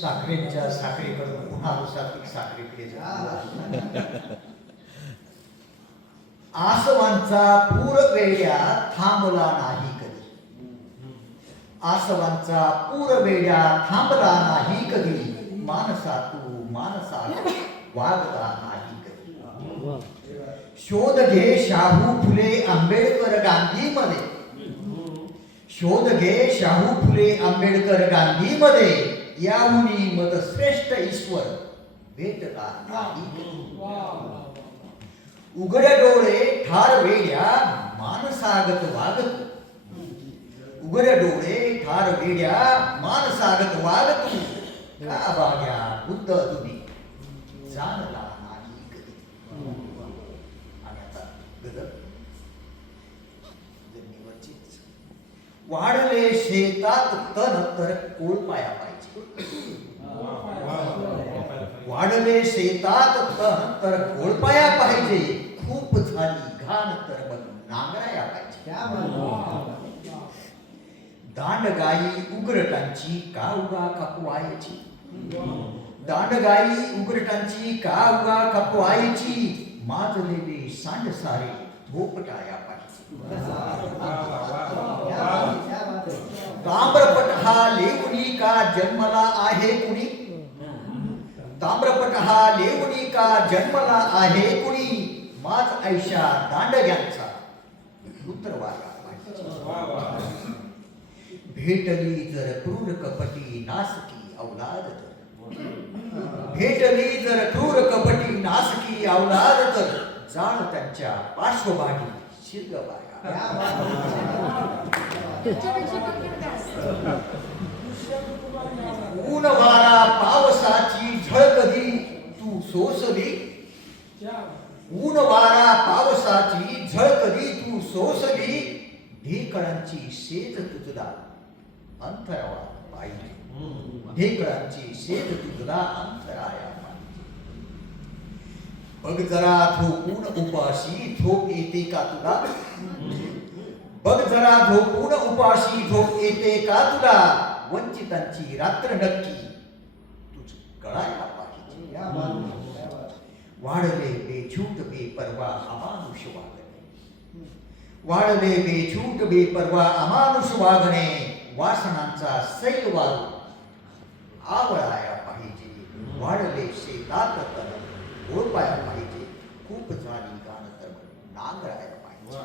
साखरेच्या साखरेकडून पुन्हा साखरेकडे आसवांचा पूर वेड्या थांबला नाही कधी. आसवांचा पूर वेड्या थांबला नाही कधी. मानसा तू मानसा वागला नाही कधी. शोध घे शाहू फुले आंबेडकर गांधी मध्ये. शोध घे शाहू फुले आंबेडकर गांधी मध्ये. याहुनी मत श्रेष्ठ ईश्वर भेटला नाही. उघडे डोळे ठार वेड्या मानसागत वागत. उघडे डोळे ठार वेड्या मानसागत वागत. का बाग्या बुद्ध तुम्ही जाणला नाही कधी. आणि आता गजल जमिनीवरचीच. वाढले शेतात तण तर कोळपाया पाहिजे. वाढले शेतात तण तर कोळपाया पाहिजे. खूप झाली घाण तर मग नांगराया पाहिजे. दांडगाई उघडटांची का उगा खपवायची. दांडगाई उघडटांची का उगा खपवायची. माजलेले सांडसारे धोपटाया पाहिजे. ताम्रपट हा लेवणी का जन्मला आहे कुणी. ताम्रपट हा लेवणी का जन्मला आहे कुणी. माझ ऐशा दांडग्यांचा उतरवाया पाहिजे. भेटली जर क्रूर कपटी नासकी अवलाद तर. भेटली जर क्रूर कपटी नासकी अवलाद तर. जाण त्यांच्या पार्श्वभागी शिरगवाया. ऊन वारा पावसाची झळ कधी तू सोसली. ऊन वारा पावसाची झळ कधी तू सोसली. ढेकळांची सेज तुझला अंतरावा पाहिजे. ढेकळांची सेज तुझला अंतराया पाहिजे. बघ जरा झोपून उपाशी झोप येते का तुला. बघ जरा झोपून उपाशी झोप येते का तुला. वंचितांची रात्र नक्की तुझ कळायला पाहिजे. वाढले बेछूट बेपरवा अमानुष वागणे. वाढले बेछूट बेपरवा अमानुष वागणे. वासनांचा सैल वारू आवळाया पाहिजे. वाढले शेतात तर ओळपाया पाहिजे. खूप झाली गाणं तर नांगराया पाहिजे.